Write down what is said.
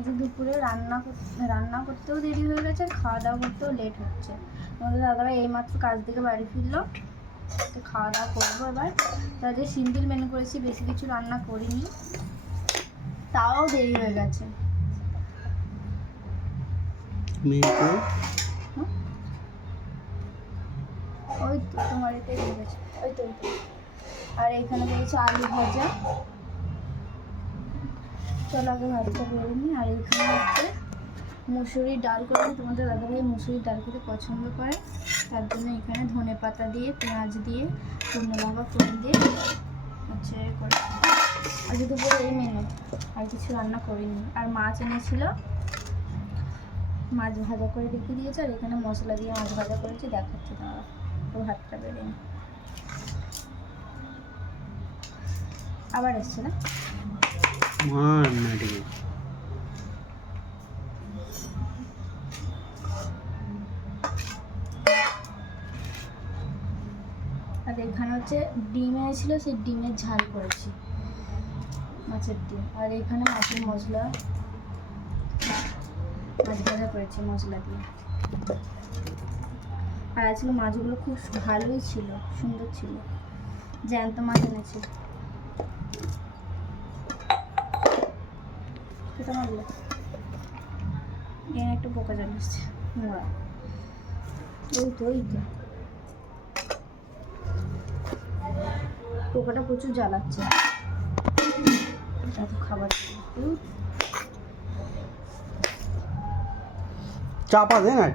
আজকে দুপুরে রান্না করতেও দেরি হয়ে গেছে, আর খাওয়া দাওয়া করতেও লেট হচ্ছে। আমাদের দাদাভাই এইমাত্র কাজ থেকে বাড়ি ফিরলো, তো খাওয়া দাওয়া করবো এবার। তাদের সিম্পল মেনু করেছি, বেশি কিছু রান্না করিনি, তাও দেরি হয়ে গেছে। ওই তো তোমার এতে দিয়ে গেছে, ওই তো। আর এইখানে রয়েছে আলু ভাজা, চলো আগে ভাতটা বেড়ে নিই। আর এইখানে হচ্ছে মুসুরির ডাল করেছি, তোমাদের দাদাভাই মুসুরির ডাল খেতে পছন্দ করে, তার জন্য এখানে ধনে পাতা দিয়ে, পেঁয়াজ দিয়ে, শুকনো লঙ্কা ফোড়ন দিয়ে হচ্ছে করে। আজকে দুপুরে এই মেনু, আর কিছু রান্না করিনি। আর মাছ এনেছিল, মাছ ভাজা করে রেখে দিয়েছে, আর এখানে মশলা দিয়ে মাছ ভাজা করেছি, দেখাচ্ছি তোমার। তো ভাতটা বেড়ে নি, আবার এসছে না আর এখানে হচ্ছে ডিম এনেছিল, সেই ডিমের ঝাল করেছি, মাছের ডিম। আর এখানে মাছের মশলা, মাছ ভাজা করেছি মশলা দিয়ে। আর আজকে মাছগুলো খুব ভালোই ছিল, সুন্দর ছিল, জ্যান্ত মাছ এনেছে। সেটা মারলো, এখানে একটু পোকা জল এসছে, মোড়া। ওই তো পোকাটা প্রচুর জ্বালাচ্ছে, এত খাবার চাপা দে না।